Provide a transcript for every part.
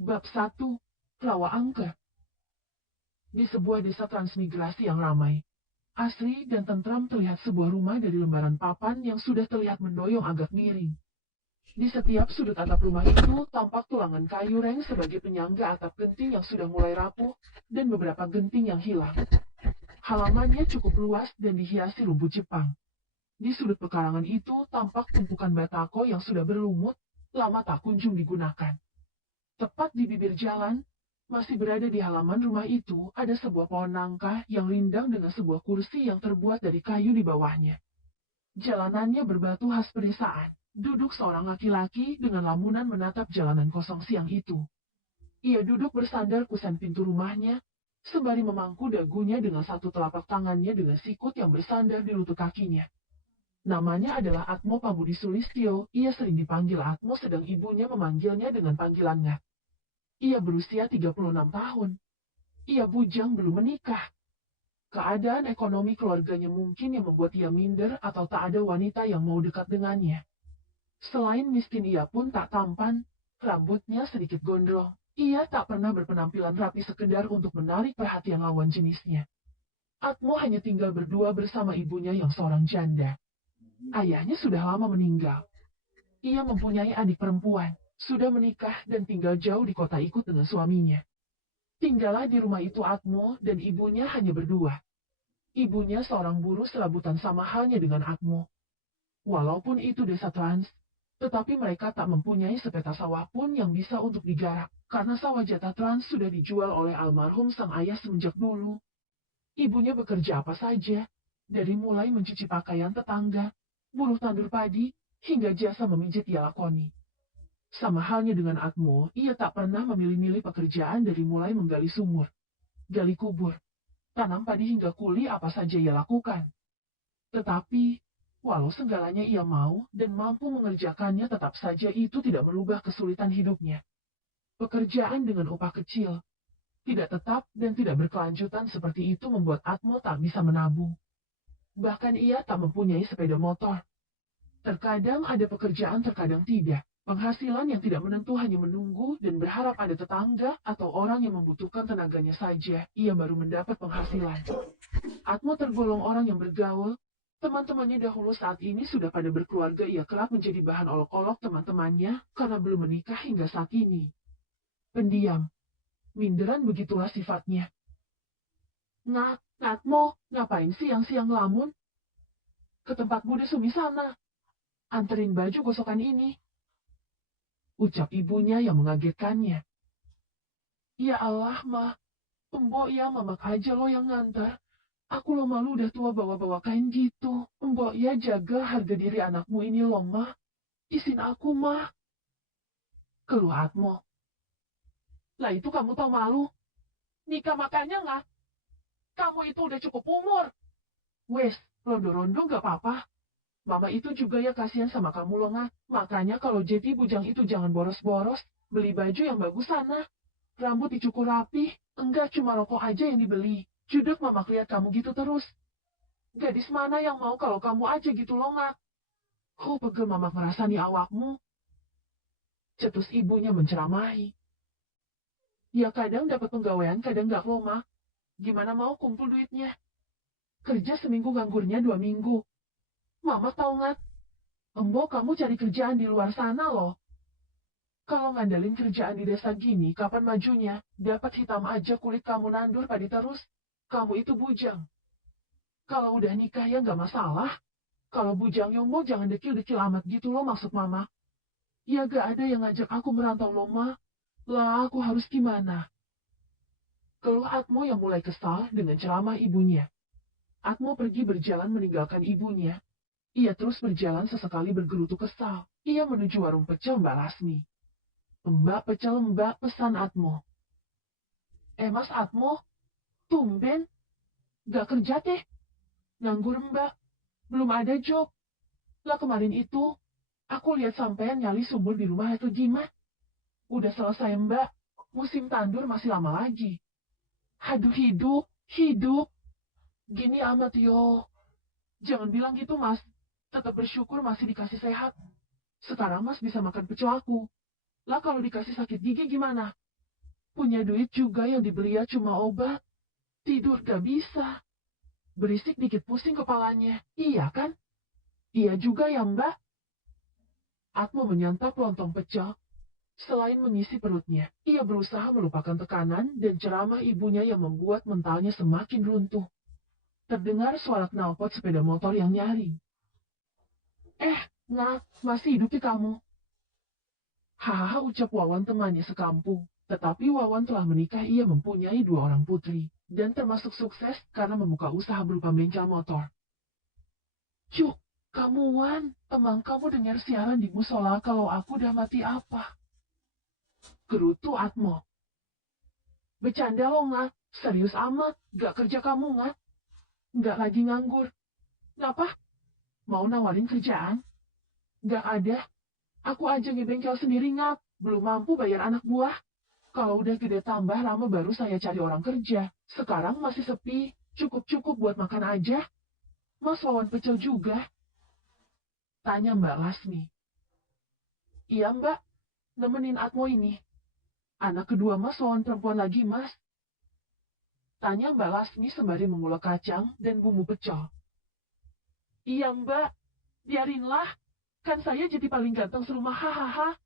Bab 1. Rawa Angker. Di sebuah desa transmigrasi yang ramai, asri dan tentram terlihat sebuah rumah dari lembaran papan yang sudah terlihat mendoyong agak miring. Di setiap sudut atap rumah itu tampak tulangan kayu reng sebagai penyangga atap genting yang sudah mulai rapuh dan beberapa genting yang hilang. Halamannya cukup luas dan dihiasi rumput Jepang. Di sudut pekarangan itu tampak tumpukan batako yang sudah berlumut, lama tak kunjung digunakan. Tepat di bibir jalan, masih berada di halaman rumah itu, ada sebuah pohon nangka yang rindang dengan sebuah kursi yang terbuat dari kayu di bawahnya. Jalanannya berbatu khas pedesaan. Duduk seorang laki-laki dengan lamunan menatap jalanan kosong siang itu. Ia duduk bersandar kusen pintu rumahnya, sembari memangku dagunya dengan satu telapak tangannya dengan sikut yang bersandar di lutut kakinya. Namanya adalah Atmo Pambudi Sulistyo. Ia sering dipanggil Atmo, sedang ibunya memanggilnya dengan panggilan Ngat. Ia berusia 36 tahun. Ia bujang, belum menikah. Keadaan ekonomi keluarganya mungkin yang membuat ia minder atau tak ada wanita yang mau dekat dengannya. Selain miskin, ia pun tak tampan, rambutnya sedikit gondrong. Ia tak pernah berpenampilan rapi sekedar untuk menarik perhatian lawan jenisnya. Atmo hanya tinggal berdua bersama ibunya yang seorang janda. Ayahnya sudah lama meninggal. Ia mempunyai adik perempuan, sudah menikah dan tinggal jauh di kota ikut dengan suaminya. Tinggallah di rumah itu Atmo dan ibunya hanya berdua. Ibunya seorang buruh serabutan sama halnya dengan Atmo. Walaupun itu desa trans, tetapi mereka tak mempunyai sepeta sawah pun yang bisa untuk digarap, karena sawah jatah trans sudah dijual oleh almarhum sang ayah semenjak dulu. Ibunya bekerja apa saja, dari mulai mencuci pakaian tetangga, buruh tandur padi, hingga jasa memijit ia lakoni. Sama halnya dengan Atmo, ia tak pernah memilih-milih pekerjaan dari mulai menggali sumur, gali kubur, tanam padi hingga kuli apa saja ia lakukan. Tetapi, walau segalanya ia mau dan mampu mengerjakannya, tetap saja itu tidak merubah kesulitan hidupnya. Pekerjaan dengan upah kecil, tidak tetap dan tidak berkelanjutan seperti itu membuat Atmo tak bisa menabung. Bahkan ia tak mempunyai sepeda motor. Terkadang ada pekerjaan, terkadang tidak. Penghasilan yang tidak menentu, hanya menunggu dan berharap ada tetangga atau orang yang membutuhkan tenaganya saja, ia baru mendapat penghasilan. Atmo tergolong orang yang bergaul. Teman-temannya dahulu saat ini sudah pada berkeluarga, ia kerap menjadi bahan olok-olok teman-temannya karena belum menikah hingga saat ini. Pendiam, minderan, begitulah sifatnya. Atmo, ngapain siang-siang ngelamun? Ke tempat Bude Sumi sana. Anterin baju gosokan ini, ucap ibunya yang mengagetkannya. Ya Allah, Ma. Mbok ya, mamak aja lo yang ngantar. Aku lo malu udah tua bawa-bawa kain gitu. Mbok ya jaga harga diri anakmu ini lo, Ma. Isin aku, Ma. Keluh Atmo. Lah itu kamu tau malu? Nikah makanya nggak? Kamu itu udah cukup umur. Wes, rondo-rondo gak apa-apa. Mama itu juga ya kasihan sama kamu lo, Ngat. Makanya kalau jadi bujang itu jangan boros-boros. Beli baju yang bagus sana. Rambut dicukur rapi. Enggak cuma rokok aja yang dibeli. Judek mama lihat kamu gitu terus. Gadis mana yang mau kalau kamu aja gitu lo, Ngat? Oh, pegel mama ngerasani awakmu. Cetus ibunya menceramahi. Ya kadang dapat penggawean, kadang nggak lo, Ma. Gimana mau kumpul duitnya? Kerja seminggu, nganggurnya 2 minggu. Mama tahu, Ngat. Embo kamu cari kerjaan di luar sana loh. Kalau ngandalin kerjaan di desa gini, kapan majunya? Dapat hitam aja kulit kamu nandur padi terus. Kamu itu bujang. Kalau udah nikah ya nggak masalah. Kalau bujang yombo jangan dekil-dekil amat gitu loh, maksud Mama. Ya gak ada yang ngajak aku merantau loh, Ma. Lah aku harus gimana? Keluh Atmo yang mulai kesal dengan ceramah ibunya. Atmo pergi berjalan meninggalkan ibunya. Ia terus berjalan, sesekali bergerutu kesal. Ia menuju warung pecel Mbak Lasmi. Mbak pecel, Mbak, pesan Atmo. Mas Atmo, tumben. Gak kerja teh. Nganggur, Mbak. Belum ada job. Lah kemarin itu, Aku lihat sampean nyali sumur di rumah itu gimana? Udah selesai, Mbak. Musim tandur masih lama lagi. Aduh, hidup, hidup. Gini amat, yo. Jangan bilang gitu, Mas. Tetap bersyukur masih dikasih sehat. Sekarang Mas bisa makan pecel aku. Lah kalau dikasih sakit gigi gimana? Punya duit juga yang dibeli ya cuma obat. Tidur gak bisa. Berisik dikit pusing kepalanya. Iya kan? Iya juga ya, Mbak. Atmo menyantap lontong pecel. Selain mengisi perutnya, ia berusaha melupakan tekanan dan ceramah ibunya yang membuat mentalnya semakin runtuh. Terdengar suara knalpot sepeda motor yang nyaring. Nak, masih hidup di kamu? Hahaha, ucap Wawan temannya sekampung. Tetapi Wawan telah menikah, ia mempunyai 2 orang putri, dan termasuk sukses karena membuka usaha berupa bengkel motor. Cuk, kamu Wan, emang kamu dengar siaran di musola kalau aku udah mati apa? Gerutu Atmo. Bercanda lo, Ngat. Serius amat, gak kerja kamu, Ngat. Gak lagi nganggur. Ngapa? Mau nawarin kerjaan? Gak ada. Aku aja ngebengkel sendiri, Ngat. Belum mampu bayar anak buah. Kalau udah gede tambah lama baru saya cari orang kerja. Sekarang masih sepi. Cukup-cukup buat makan aja. Mas Wawan pecel juga? Tanya Mbak Lasmi. Iya, Mbak. Nemenin Atmo ini. Anak kedua Mas Wawan perempuan lagi, Mas. Tanya Mbak Lasmi sembari mengulek kacang dan bumbu pecel. Iya, Mbak. Biarinlah. Kan saya jadi paling ganteng serumah, hahaha.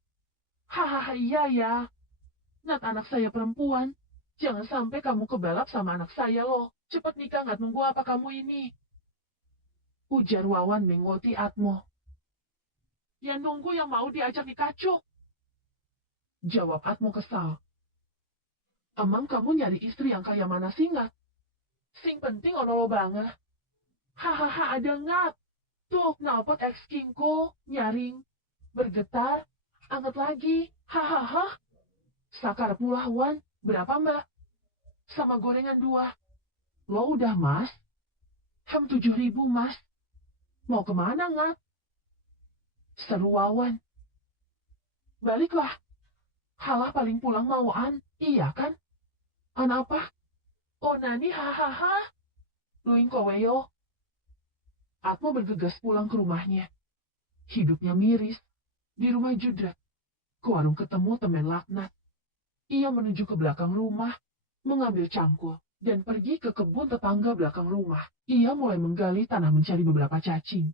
Hahaha, iya ya. Nat, anak saya perempuan. Jangan sampai kamu kebalap sama anak saya loh. Cepet nikah, nggak nunggu apa kamu ini. Ujar Wawan mengoti Atmo. Ya nunggu yang mau diajak nikah, Cuk. Jawab Atmo kesal. Emang kamu nyari istri yang kayak mana sih, Ngat? Sing penting ono lo banget. Hahaha, ada Ngat. Tuh, knalpot ex Kingko, nyaring. Bergetar, anget lagi. Hahaha. Sakar pula Wan, berapa Mbak? Sama gorengan 2. Lo udah, Mas? 7.000, Mas. Mau kemana, Ngat? Seru Wawan. Baliklah. Halah paling pulang mauan, iya kan? An apa? Oh nani, hahaha. Luing koweyo. Atmo bergegas pulang ke rumahnya. Hidupnya miris. Di rumah Judra. Ke warung ketemu temen laknat. Ia menuju ke belakang rumah, mengambil cangkul, dan pergi ke kebun tetangga belakang rumah. Ia mulai menggali tanah mencari beberapa cacing.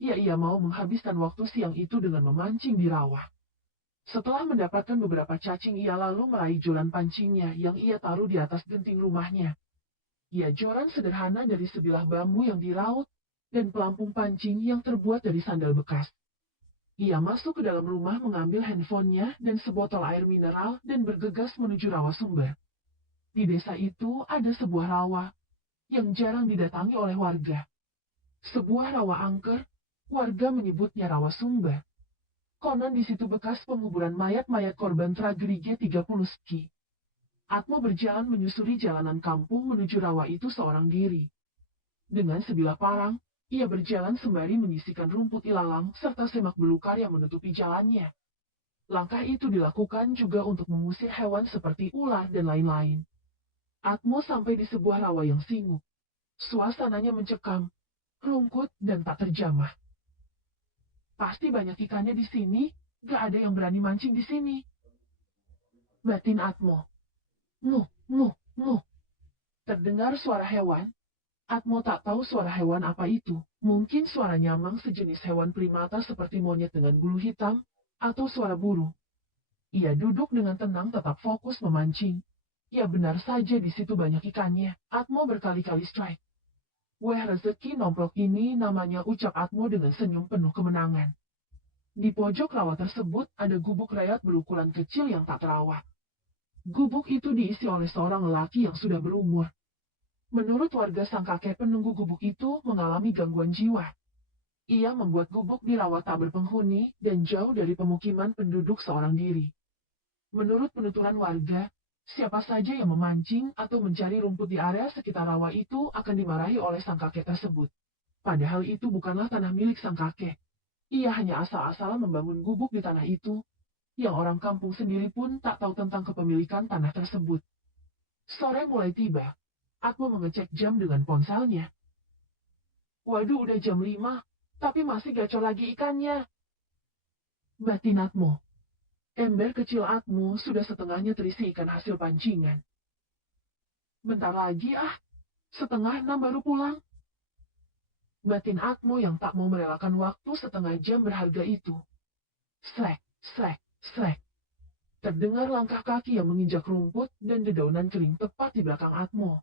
Ia mau menghabiskan waktu siang itu dengan memancing di rawa. Setelah mendapatkan beberapa cacing, ia lalu meraih joran pancingnya yang ia taruh di atas genting rumahnya. Ia joran sederhana dari sebilah bambu yang diraut dan pelampung pancing yang terbuat dari sandal bekas. Ia masuk ke dalam rumah, mengambil handphonenya dan sebotol air mineral dan bergegas menuju rawa sumber. Di desa itu ada sebuah rawa yang jarang didatangi oleh warga. Sebuah rawa angker, warga menyebutnya rawa sumber. Konon di situ bekas penguburan mayat-mayat korban tragedi G30 Ski. Atmo berjalan menyusuri jalanan kampung menuju rawa itu seorang diri. Dengan sebilah parang, ia berjalan sembari menyisikan rumput ilalang serta semak belukar yang menutupi jalannya. Langkah itu dilakukan juga untuk mengusir hewan seperti ular dan lain-lain. Atmo sampai di sebuah rawa yang singgup. Suasananya mencekam, rungkut, dan tak terjamah. Pasti banyak ikannya di sini, gak ada yang berani mancing di sini. Batin Atmo. Nuh, nuh, nuh. Terdengar suara hewan. Atmo tak tahu suara hewan apa itu. Mungkin suara nyamang, sejenis hewan primata seperti monyet dengan bulu hitam, atau suara burung. Ia duduk dengan tenang tetap fokus memancing. Ya benar saja di situ banyak ikannya. Atmo berkali-kali strike. Weh, rezeki nomplok ini, namanya, ucap Atmo dengan senyum penuh kemenangan. Di pojok rawa tersebut ada gubuk rayat berukuran kecil yang tak terawat. Gubuk itu diisi oleh seorang lelaki yang sudah berumur. Menurut warga, sang kakek penunggu gubuk itu mengalami gangguan jiwa. Ia membuat gubuk di rawa tak berpenghuni dan jauh dari pemukiman penduduk seorang diri. Menurut penuturan warga, siapa saja yang memancing atau mencari rumput di area sekitar rawa itu akan dimarahi oleh sang kakek tersebut. Padahal itu bukanlah tanah milik sang kakek. Ia hanya asal-asalan membangun gubuk di tanah itu, yang orang kampung sendiri pun tak tahu tentang kepemilikan tanah tersebut. Sore mulai tiba. Atmo mengecek jam dengan ponselnya. Waduh, udah jam 5, tapi masih gacor lagi ikannya. Batin Atmo. Ember kecil Atmo sudah setengahnya terisi ikan hasil pancingan. Bentar lagi setengah 6 baru pulang. Batin Atmo yang tak mau merelakan waktu setengah jam berharga itu. Slek, slek, slek. Terdengar langkah kaki yang menginjak rumput dan dedaunan kering tepat di belakang Atmo.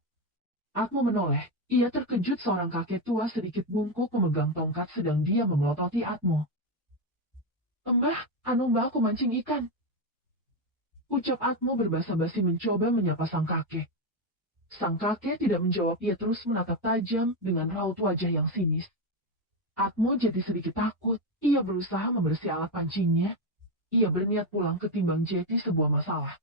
Atmo menoleh. Ia terkejut seorang kakek tua sedikit bungkuk memegang tongkat sedang dia memelototi Atmo. Mbah, aku mancing ikan. Ucap Atmo berbasa-basi mencoba menyapa sang kakek. Sang kakek tidak menjawab, ia terus menatap tajam dengan raut wajah yang sinis. Atmo jadi sedikit takut. Ia berusaha membersih alat pancingnya. Ia berniat pulang ketimbang jadi sebuah masalah.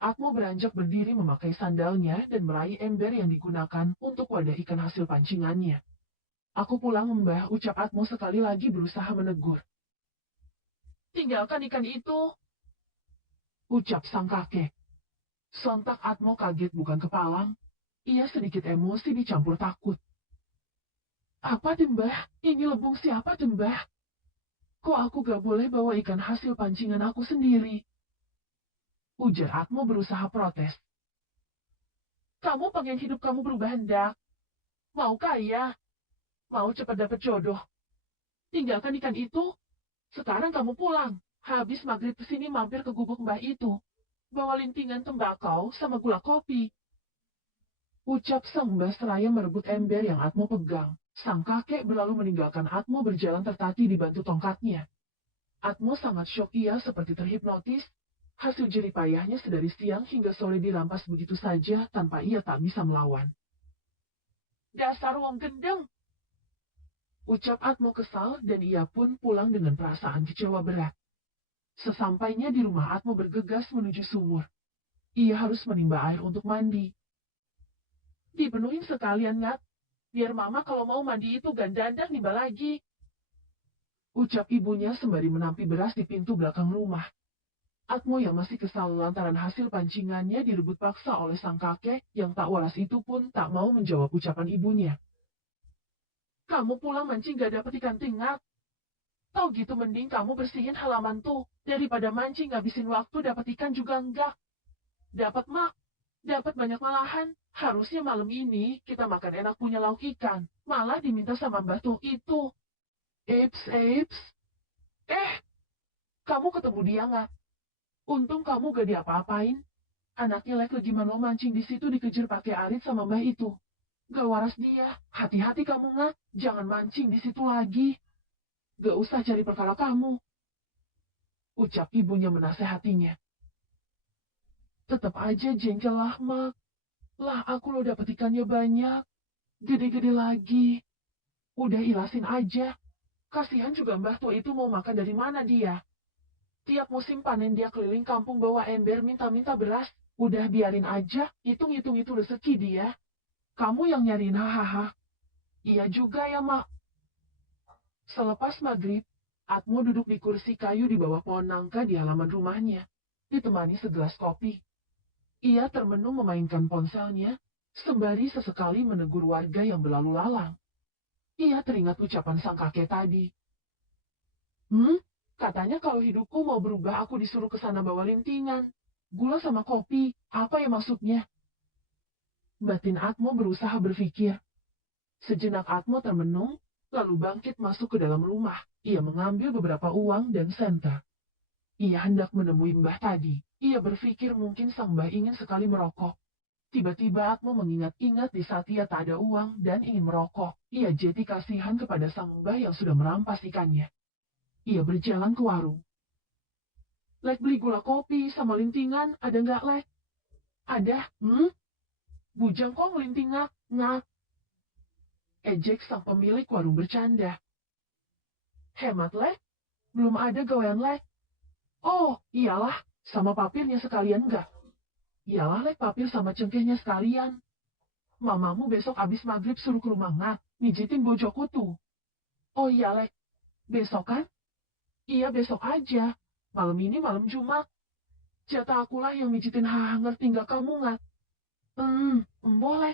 Atmo beranjak berdiri memakai sandalnya dan meraih ember yang digunakan untuk wadah ikan hasil pancingannya. Aku pulang, Mbah, ucap Atmo sekali lagi berusaha menegur. Tinggalkan ikan itu, ucap sang kakek. Sontak Atmo kaget bukan kepalang. Ia sedikit emosi dicampur takut. Apa Mbah? Ini lebung siapa Mbah? Kok aku gak boleh bawa ikan hasil pancingan aku sendiri? Ujar Atmo berusaha protes. Kamu pengen hidup kamu berubah hendak? Mau kaya? Mau cepat dapat jodoh? Tinggalkan ikan itu. Sekarang kamu pulang. Habis maghrib kesini mampir ke gubuk Mbah itu. Bawa lintingan tembakau sama gula kopi. Ucap sang Mbah seraya merebut ember yang Atmo pegang. Sang kakek berlalu meninggalkan Atmo berjalan tertati dibantu tongkatnya. Atmo sangat syok, ia seperti terhipnotis. Hasil jeripayahnya sedari siang hingga sore dirampas begitu saja tanpa ia tak bisa melawan. Dasar wong gendeng! Ucap Atmo kesal dan ia pun pulang dengan perasaan kecewa berat. Sesampainya di rumah, Atmo bergegas menuju sumur. Ia harus menimba air untuk mandi. Dipenuhin sekalian, Ngat. Biar Mama kalau mau mandi itu gandandak nimba lagi. Ucap ibunya sembari menampi beras di pintu belakang rumah. Atmo yang masih kesal lantaran hasil pancingannya direbut paksa oleh sang kakek yang tak waras itu pun tak mau menjawab ucapan ibunya. Kamu pulang mancing gak dapet ikan tinggal. Tau gitu mending kamu bersihin halaman tuh, daripada mancing ngabisin waktu dapat ikan juga enggak. Dapat Mak, dapat banyak malahan. Harusnya malam ini kita makan enak punya lauk ikan, malah diminta sama Mbah tuh itu. Eits. Kamu ketemu dia nggak? Untung kamu gak diapa-apain. Anaknya lagi gimana mancing di situ dikejar pakai arit sama Mbah itu. Gak waras dia. Hati-hati kamu nggak, jangan mancing di situ lagi. Gak usah cari perkara kamu. Ucap ibunya menasehatinya. Tetap aja jengkel lah, Mak. Lah aku lo dapet ikannya banyak. Gede-gede lagi. Udah hilasin aja. Kasihan juga Mbah tua itu mau makan dari mana dia. Tiap musim panen dia keliling kampung bawa ember minta-minta beras. Udah biarin aja, hitung-hitung itu rezeki dia. Kamu yang nyariin hahaha. Iya juga ya, Mak. Selepas maghrib, Atmo duduk di kursi kayu di bawah pohon nangka di halaman rumahnya, ditemani segelas kopi. Ia termenung memainkan ponselnya, sembari sesekali menegur warga yang berlalu lalang. Ia teringat ucapan sang kakek tadi. Katanya kalau hidupku mau berubah aku disuruh ke sana bawa lintingan. Gula sama kopi, apa ya maksudnya? Batin Atmo berusaha berpikir. Sejenak Atmo termenung, lalu bangkit masuk ke dalam rumah. Ia mengambil beberapa uang dan senter. Ia hendak menemui Mbah tadi. Ia berpikir mungkin sang Mbah ingin sekali merokok. Tiba-tiba Atmo mengingat-ingat di saat ia tak ada uang dan ingin merokok. Ia jadi kasihan kepada sang Mbah yang sudah merampas ikannya. Ia berjalan ke warung. Lek beli gula kopi sama lintingan, ada nggak, Lek? Ada, Bujang kok ngelinting ngak. Ejek sang pemilik warung bercanda. Hemat, Lek? Belum ada gawean, Lek. Oh, iyalah, sama papirnya sekalian nggak? Iyalah, Lek, papir sama cengkehnya sekalian. Mamamu besok abis maghrib suruh ke rumah Ngak, mijitin bojoku tuh. Oh iya, Lek. Besok kan? Iya, besok aja. Malam ini malam Jumat. Jatah akulah yang mijitin ngerti nggak kamu nggak? Boleh.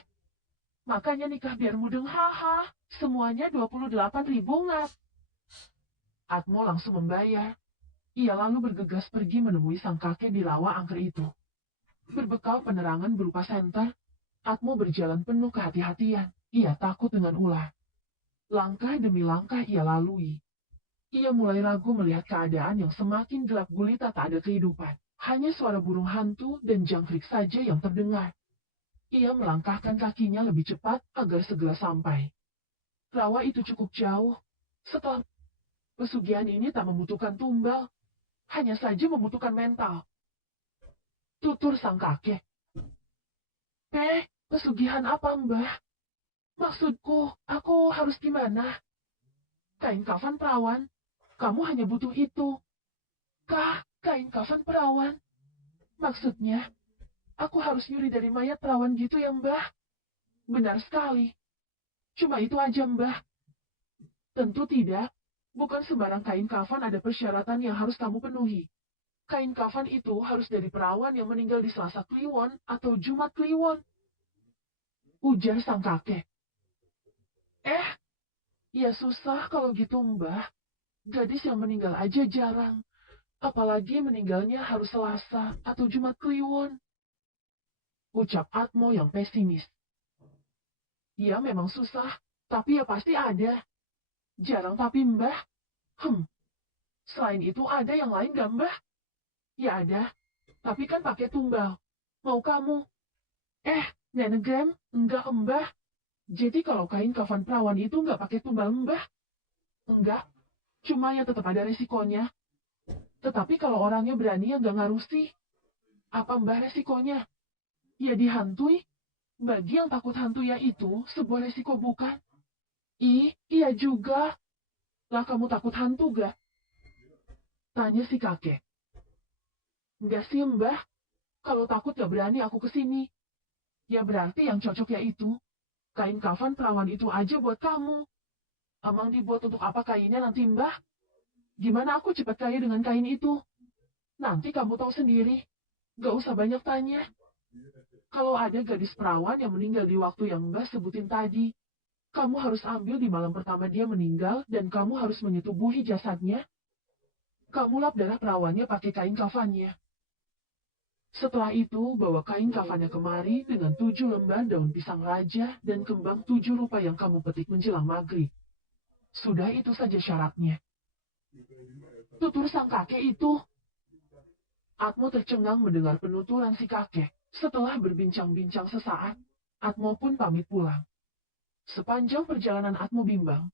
Makanya nikah biar mudeng Semuanya 28.000 ngat. Atmo langsung membayar. Ia lalu bergegas pergi menemui sang kakek di rawa angker itu. Berbekal penerangan berupa senter, Atmo berjalan penuh kehati-hatian. Ia takut dengan ular. Langkah demi langkah ia lalui. Ia mulai ragu melihat keadaan yang semakin gelap gulita, tak ada kehidupan. Hanya suara burung hantu dan jangkrik saja yang terdengar. Ia melangkahkan kakinya lebih cepat agar segera sampai. Rawa itu cukup jauh. Setelah pesugihan ini tak membutuhkan tumbal, hanya saja membutuhkan mental. Tutur sang kakek. Pesugihan apa, Mbah? Maksudku, aku harus gimana? Kain kafan perawan. Kamu hanya butuh itu. Kain kafan perawan? Maksudnya, aku harus nyuri dari mayat perawan gitu ya, Mbah? Benar sekali. Cuma itu aja, Mbah. Tentu tidak. Bukan sembarang kain kafan, ada persyaratan yang harus kamu penuhi. Kain kafan itu harus dari perawan yang meninggal di Selasa Kliwon atau Jumat Kliwon. Ujar sang kakek. Ya susah kalau gitu, Mbah. Gadis yang meninggal aja jarang. Apalagi meninggalnya harus Selasa atau Jumat Kliwon. Ucap Atmo yang pesimis. Ya memang susah, tapi ya pasti ada. Jarang tapi, Mbah. Selain itu ada yang lain gak, Mbah? Ya ada, tapi kan pakai tumbal. Mau kamu? Nenek Graham, enggak, Mbah. Jadi kalau kain kafan perawan itu nggak pakai tumbal, Mbah? Enggak, cuma ya tetap ada resikonya. Tetapi kalau orangnya berani ya nggak ngarusi. Apa, Mbah, resikonya? Ya dihantui. Bagi yang takut hantu ya itu sebuah resiko, bukan? Iya juga. Lah kamu takut hantu gak? Tanya si kakek. Enggak sih, Mbah. Kalau takut gak berani aku kesini. Ya berarti yang cocok ya itu. Kain kafan perawan itu aja buat kamu. Amang dibuat untuk apa kainnya nanti, Mbah? Gimana aku cepat kaya dengan kain itu? Nanti kamu tahu sendiri. Gak usah banyak tanya. Kalau ada gadis perawan yang meninggal di waktu yang Mbah sebutin tadi, kamu harus ambil di malam pertama dia meninggal dan kamu harus menyetubuhi jasadnya. Kamu lap darah perawannya pakai kain kafannya. Setelah itu, bawa kain kafannya kemari dengan 7 lembar daun pisang raja dan kembang 7 rupa yang kamu petik menjelang maghrib. Sudah itu saja syaratnya. Tutur sang kakek itu. Atmo tercengang mendengar penuturan si kakek. Setelah berbincang-bincang sesaat, Atmo pun pamit pulang. Sepanjang perjalanan Atmo bimbang.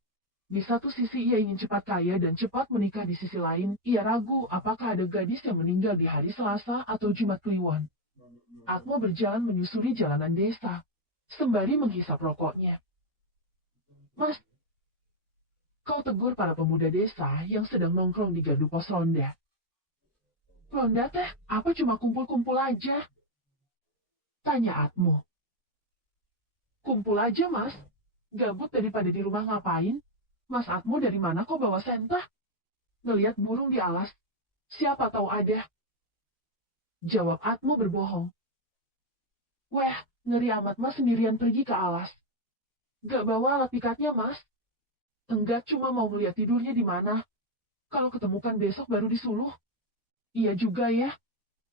Di satu sisi ia ingin cepat kaya dan cepat menikah, di sisi lain ia ragu apakah ada gadis yang meninggal di hari Selasa atau Jumat Kliwon. Atmo berjalan menyusuri jalanan desa, sembari menghisap rokoknya. Mas, kau tegur para pemuda desa yang sedang nongkrong di gardu pos ronda. Ronda teh, apa cuma kumpul-kumpul aja? Tanya Atmo. Kumpul aja, Mas. Gabut daripada di rumah ngapain? Mas Atmo dari mana kok bawa senta? Ngeliat burung di alas. Siapa tahu ada. Jawab Atmo berbohong. Weh, ngeri amat Mas sendirian pergi ke alas. Gak bawa alat pikatnya, Mas? Enggak, cuma mau ngeliat tidurnya di mana. Kalau ketemukan besok baru disuluh. Iya juga ya.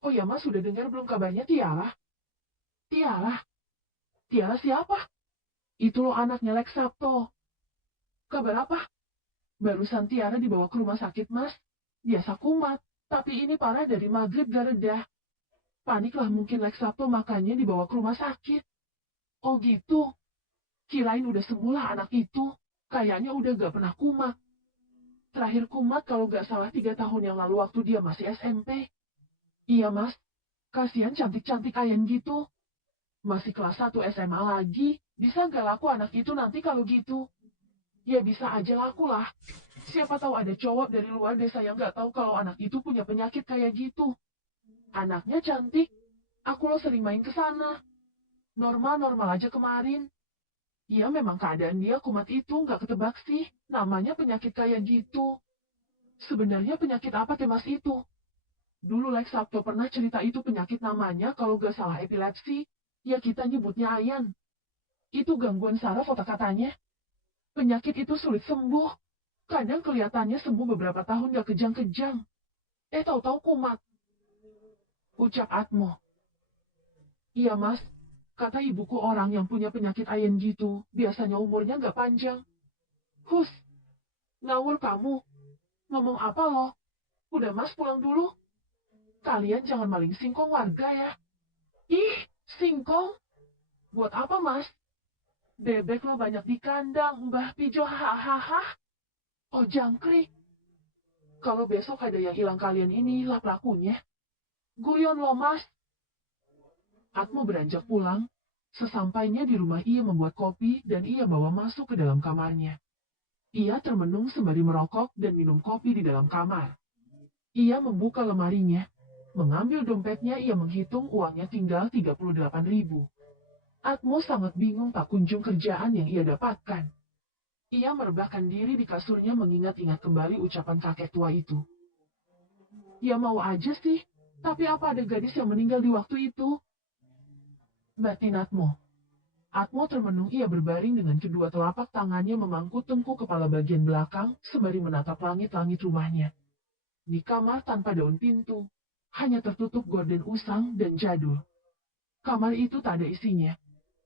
Oh ya, Mas sudah dengar belum kabarnya Tiara? Tiara? Tiara siapa? Itu loh anaknya Lex Sabto. Kabar apa? Barusan Tiara dibawa ke rumah sakit, Mas. Biasa kumat, tapi ini parah dari maghrib gak reda. Paniklah mungkin Lex Sabto, makanya dibawa ke rumah sakit. Oh gitu. Kirain udah semula anak itu. Kayaknya udah gak pernah kumat. Terakhir kumat kalau gak salah 3 tahun yang lalu waktu dia masih SMP. Iya, Mas. Kasihan cantik-cantik ayan gitu. Masih kelas 1 SMA lagi. Bisa gak laku anak itu nanti kalau gitu? Ya bisa aja laku lah. Siapa tahu ada cowok dari luar desa yang gak tahu kalau anak itu punya penyakit kayak gitu. Anaknya cantik. Aku lo sering main ke sana. Normal-normal aja kemarin. Ya memang keadaan dia kumat itu nggak ketebak sih. Namanya penyakit kayak gitu. Sebenarnya penyakit apa Mas itu? Dulu Lex Sabto pernah cerita itu penyakit namanya kalau nggak salah epilepsi. Ya kita nyebutnya ayan. Itu gangguan saraf otak katanya. Penyakit itu sulit sembuh. Kadang kelihatannya sembuh beberapa tahun gak kejang-kejang. Tahu-tahu kumat. Ucap Atmo. Iya mas, kata ibuku orang yang punya penyakit ayan gitu, biasanya umurnya gak panjang. Hus, ngawur kamu. Ngomong apa loh? Udah mas pulang dulu. Kalian jangan maling singkong warga ya. Ih, singkong? Buat apa mas? Bebek lo banyak di kandang, Mbah Pijo hahaha. Oh jangkrik. Kalau besok ada yang hilang kalian ini, lah pelakunya. Guyon lo mas. Atmo beranjak pulang. Sesampainya di rumah ia membuat kopi dan ia bawa masuk ke dalam kamarnya. Ia termenung sembari merokok dan minum kopi di dalam kamar. Ia membuka lemarinya. Mengambil dompetnya ia menghitung uangnya tinggal 38.000. Atmo sangat bingung tak kunjung kerjaan yang ia dapatkan. Ia merebahkan diri di kasurnya mengingat-ingat kembali ucapan kakek tua itu. Ya mau aja sih, tapi apa ada gadis yang meninggal di waktu itu? Batin Atmo. Atmo termenung ia berbaring dengan kedua telapak tangannya memangku tengkuk kepala bagian belakang sembari menatap langit-langit rumahnya. Di kamar tanpa daun pintu, hanya tertutup gorden usang dan jadul. Kamar itu tak ada isinya.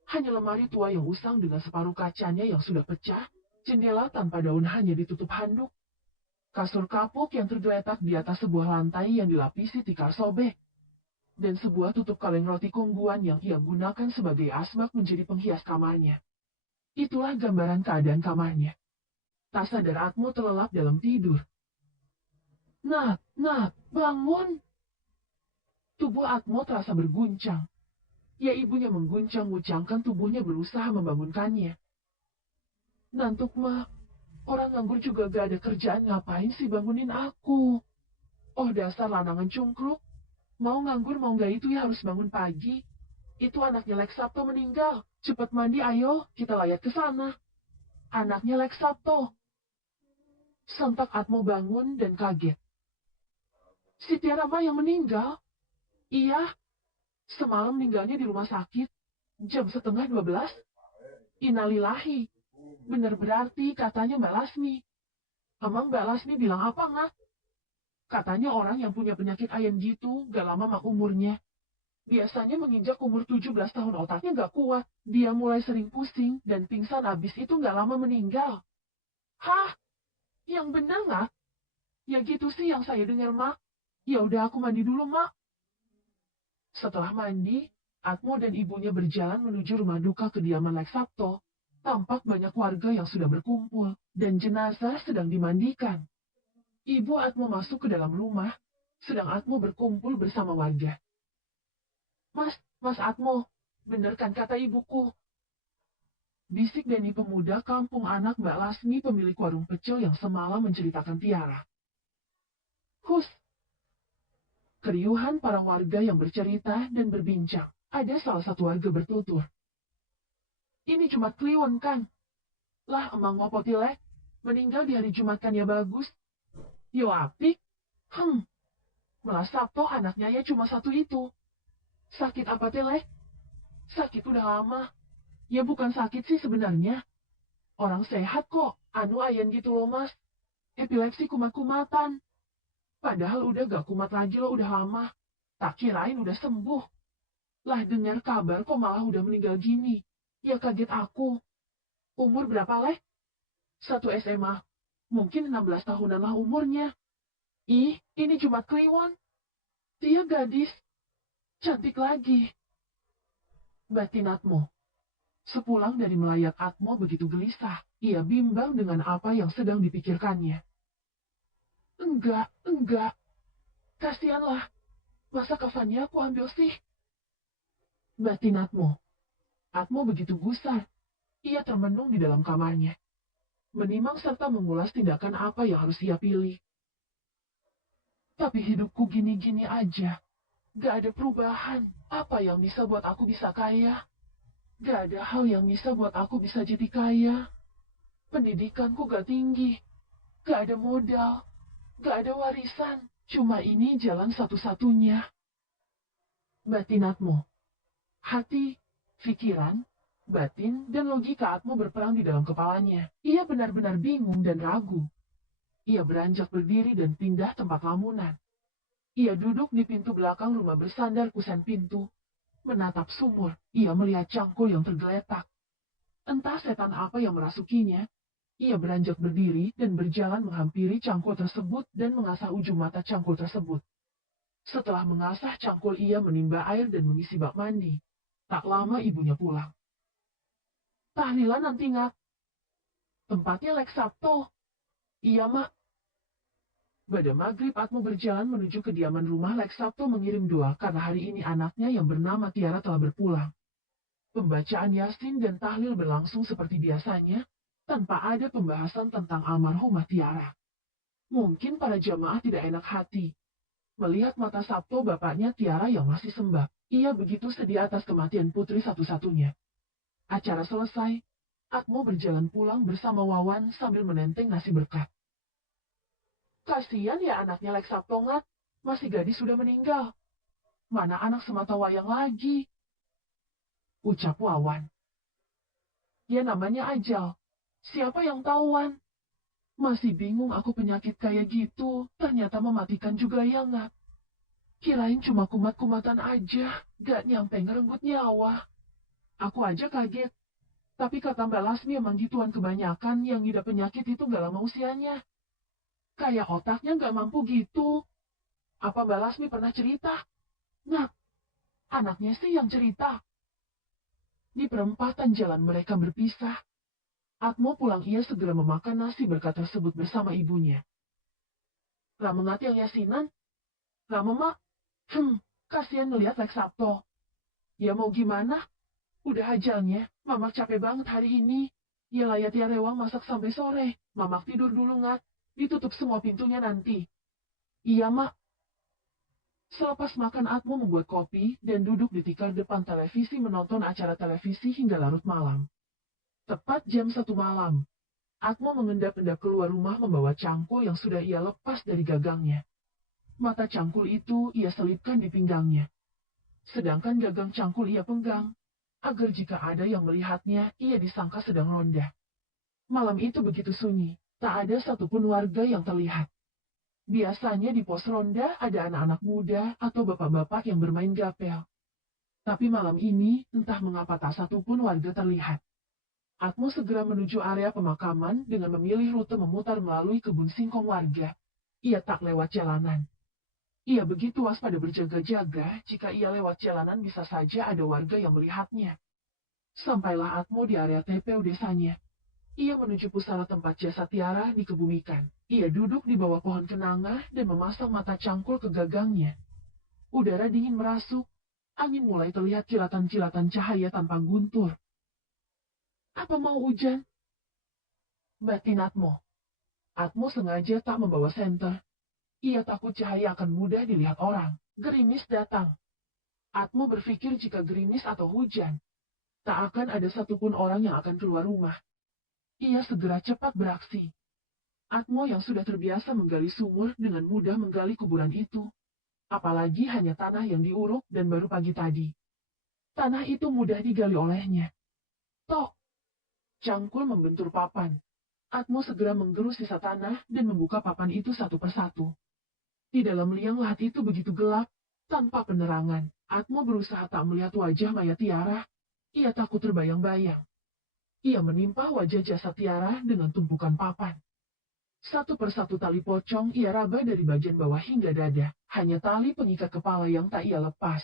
Hanya lemari tua yang usang dengan separuh kacanya yang sudah pecah, jendela tanpa daun hanya ditutup handuk. Kasur kapuk yang tergeletak di atas sebuah lantai yang dilapisi tikar sobek. Dan sebuah tutup kaleng roti kungguan yang ia gunakan sebagai asbak menjadi penghias kamarnya. Itulah gambaran keadaan kamarnya. Tak sadar Atmo terlelap dalam tidur. Nat, bangun! Tubuh Atmo terasa berguncang. Ya ibunya mengguncang-guncangkan tubuhnya berusaha membangunkannya. Nantuk mah, orang nganggur juga gak ada kerjaan ngapain sih bangunin aku? Oh dasar lanangan cungkruk. Mau nganggur mau nggak itu ya harus bangun pagi. Itu anaknya Lex Sabto meninggal. Cepat mandi ayo, kita layak ke sana. Anaknya Lex Sabto. Sontak Atmo bangun dan kaget. Si Tiara Ma yang meninggal? Iya, semalam meninggalnya di rumah sakit. Jam 11:30. Innalillahi. Benar berarti katanya Mbak Lasmi. Emang Mbak Lasmi bilang apa nggak? Katanya orang yang punya penyakit ayan gitu gak lama mak umurnya. Biasanya menginjak umur 17 tahun otaknya gak kuat. Dia mulai sering pusing dan pingsan abis itu gak lama meninggal. Hah? Yang benar nggak? Ya gitu sih yang saya dengar, Mak. Ya udah aku mandi dulu, Mak. Setelah mandi, Atmo dan ibunya berjalan menuju rumah duka kediaman Lex Sabto. Tampak banyak warga yang sudah berkumpul dan jenazah sedang dimandikan. Ibu Atmo masuk ke dalam rumah, sedang Atmo berkumpul bersama warga. Mas Atmo, bener kan kata ibuku? Bisik Deni pemuda kampung anak Mbak Lasmi pemilik warung pecel yang semalam menceritakan Tiara. Hus! Keriuhan para warga yang bercerita dan berbincang. Ada salah satu warga bertutur. Ini Jumat Kliwon kan? Lah emang mau potilek? Meninggal di hari Jumat kan ya bagus? Yo apik? Malah Sabto anaknya ya cuma satu itu. Sakit apa telek? Sakit udah lama. Ya bukan sakit sih sebenarnya. Orang sehat kok, anu ayan gitu loh mas. Epilepsi kumat-kumatan. Padahal udah gak kumat lagi loh udah lama. Tak kirain udah sembuh. Lah dengar kabar kok malah udah meninggal gini. Ya kaget aku. Umur berapa leh? Satu SMA. Mungkin 16 tahunan lah umurnya. Ih, ini Jumat Kliwon. Dia gadis. Cantik lagi. Batin Atmo. Sepulang dari melayat Atmo begitu gelisah. Ia bimbang dengan apa yang sedang dipikirkannya. Enggak. Kasianlah. Masa kafannya aku ambil sih? Batin Atmo. Atmo begitu gusar. Ia termenung di dalam kamarnya. Menimang serta mengulas tindakan apa yang harus ia pilih. Tapi hidupku gini-gini aja. Gak ada perubahan. Apa yang bisa buat aku bisa kaya? Gak ada hal yang bisa buat aku bisa jadi kaya. Pendidikanku gak tinggi, gak ada modal, gak ada warisan. Cuma ini jalan satu-satunya. Batin Atmo. Hati, pikiran, batin, dan logika Atmo berperang di dalam kepalanya. Ia benar-benar bingung dan ragu. Ia beranjak berdiri dan pindah tempat lamunan. Ia duduk di pintu belakang rumah bersandar kusen pintu. Menatap sumur, ia melihat cangkul yang tergeletak. Entah setan apa yang merasukinya. Ia beranjak berdiri dan berjalan menghampiri cangkul tersebut dan mengasah ujung mata cangkul tersebut. Setelah mengasah cangkul, ia menimba air dan mengisi bak mandi. Tak lama ibunya pulang. Tahlilan nanti Ngak. Tempatnya Lek Sabto. Iya, Mak. Pada maghrib, Atmo berjalan menuju kediaman rumah Lek Sabto mengirim doa karena hari ini anaknya yang bernama Tiara telah berpulang. Pembacaan Yasin dan tahlil berlangsung seperti biasanya, tanpa ada pembahasan tentang almarhumah Tiara. Mungkin para jamaah tidak enak hati. Melihat mata Sabto bapaknya Tiara yang masih sembab, ia begitu sedih atas kematian putri satu-satunya. Acara selesai, Atmo berjalan pulang bersama Wawan sambil menenteng nasi berkat. Kasian ya anaknya Lek Sabto Ngak, masih gadis sudah meninggal. Mana anak semata wayang lagi? Ucap Wawan. Ya namanya ajal. Siapa yang tahu, Wan? Masih bingung aku penyakit kayak gitu, ternyata mematikan juga ya Ngak. Kirain cuma kumat-kumatan aja, gak nyampe ngerenggut nyawa. Aku aja kaget. Tapi kata Mbak Lasmi emang gituan kebanyakan yang ngidap penyakit itu gak lama usianya. Kayak otaknya gak mampu gitu. Apa Mbak Lasmi pernah cerita? Ngak, anaknya sih yang cerita. Di perempatan jalan mereka berpisah. Atmo pulang ia segera memakan nasi berkat tersebut bersama ibunya. Ramengat yang yasinan? Rame mak? Kasihan ngeliat Lek Sabto. Ya mau gimana? Udah ajalnya, Mamak capek banget hari ini. Ya layat ya rewang masak sampai sore. Mamak tidur dulu Ngat. Ditutup semua pintunya nanti. Iya mak. Selepas makan Atmo membuat kopi dan duduk di tikar depan televisi menonton acara televisi hingga larut malam. Tepat jam 1 malam, Atmo mengendap-endap keluar rumah membawa cangkul yang sudah ia lepas dari gagangnya. Mata cangkul itu ia selipkan di pinggangnya. Sedangkan gagang cangkul ia penggang, agar jika ada yang melihatnya, ia disangka sedang ronda. Malam itu begitu sunyi, tak ada satupun warga yang terlihat. Biasanya di pos ronda ada anak-anak muda atau bapak-bapak yang bermain gapel. Tapi malam ini, entah mengapa tak satupun warga terlihat. Atmo segera menuju area pemakaman dengan memilih rute memutar melalui kebun singkong warga. Ia tak lewat jalanan. Ia begitu waspada berjaga-jaga, jika ia lewat jalanan bisa saja ada warga yang melihatnya. Sampailah Atmo di area TPU desanya. Ia menuju pusara tempat jasad Tiara dikebumikan. Ia duduk di bawah pohon kenanga dan memasang mata cangkul ke gagangnya. Udara dingin merasuk. Angin mulai terlihat kilatan-kilatan cahaya tanpa guntur. Apa mau hujan? Batin Atmo. Atmo sengaja tak membawa senter. Ia takut cahaya akan mudah dilihat orang. Gerimis datang. Atmo berpikir jika gerimis atau hujan, tak akan ada satupun orang yang akan keluar rumah. Ia segera cepat beraksi. Atmo yang sudah terbiasa menggali sumur dengan mudah menggali kuburan itu. Apalagi hanya tanah yang diuruk dan baru pagi tadi. Tanah itu mudah digali olehnya. Tok! Cangkul membentur papan. Atmo segera menggerus sisa tanah dan membuka papan itu satu persatu. Di dalam liang lahat itu begitu gelap, tanpa penerangan. Atmo berusaha tak melihat wajah mayat Tiara. Ia takut terbayang-bayang. Ia menimpa wajah jasad Tiara dengan tumpukan papan. Satu persatu tali pocong ia raba dari bagian bawah hingga dada. Hanya tali pengikat kepala yang tak ia lepas.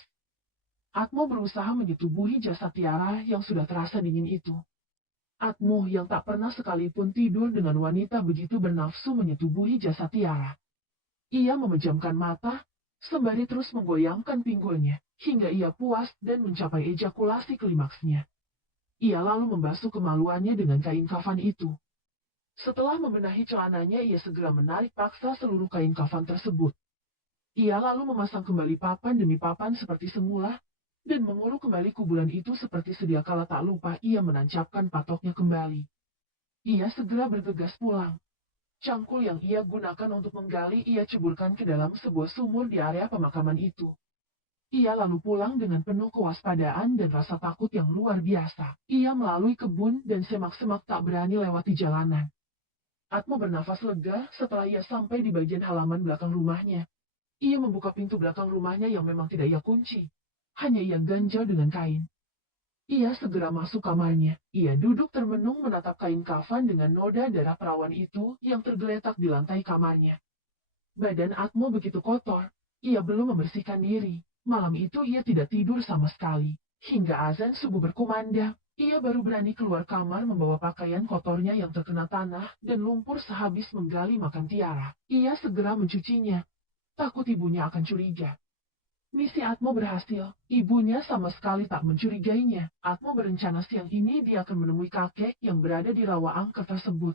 Atmo berusaha menyetubuhi jasad Tiara yang sudah terasa dingin itu. Atmo yang tak pernah sekalipun tidur dengan wanita begitu bernafsu menyetubuhi jasad Tiara. Ia memejamkan mata, sembari terus menggoyangkan pinggulnya, hingga ia puas dan mencapai ejakulasi klimaksnya. Ia lalu membasuh kemaluannya dengan kain kafan itu. Setelah membenahi celananya, ia segera menarik paksa seluruh kain kafan tersebut. Ia lalu memasang kembali papan demi papan seperti semula, dan menguruk kembali kuburan itu seperti sedia kala. Tak lupa ia menancapkan patoknya kembali. Ia segera bergegas pulang. Cangkul yang ia gunakan untuk menggali ia ceburkan ke dalam sebuah sumur di area pemakaman itu. Ia lalu pulang dengan penuh kewaspadaan dan rasa takut yang luar biasa. Ia melalui kebun dan semak-semak, tak berani lewati jalanan. Atmo bernafas lega setelah ia sampai di bagian halaman belakang rumahnya. Ia membuka pintu belakang rumahnya yang memang tidak ia kunci. Hanya ia ganjal dengan kain. Ia segera masuk kamarnya. Ia duduk termenung menatap kain kafan dengan noda darah perawan itu yang tergeletak di lantai kamarnya. Badan Atmo begitu kotor. Ia belum membersihkan diri. Malam itu ia tidak tidur sama sekali. Hingga azan subuh berkumandang, ia baru berani keluar kamar membawa pakaian kotornya yang terkena tanah dan lumpur sehabis menggali makam Tiara. Ia segera mencucinya. Takut ibunya akan curiga. Misi Atmo berhasil. Ibunya sama sekali tak mencurigainya. Atmo berencana siang ini dia akan menemui kakek yang berada di rawa angker tersebut.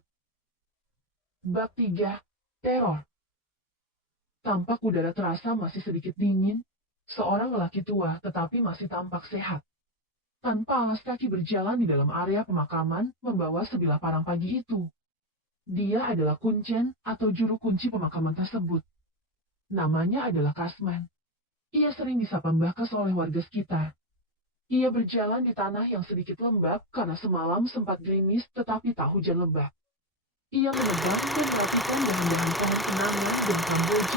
Bab 3. Teror. Tampak udara terasa masih sedikit dingin. Seorang lelaki tua tetapi masih tampak sehat. Tanpa alas kaki berjalan di dalam area pemakaman membawa sebilah parang pagi itu. Dia adalah kuncen atau juru kunci pemakaman tersebut. Namanya adalah Kasman. Ia sering disapa Mbah Kas oleh warga sekitar. Ia berjalan di tanah yang sedikit lembab karena semalam sempat gerimis tetapi tak hujan lebat. Ia menebang dan merapikan dahan-dahan pohon kenanga dan kamboja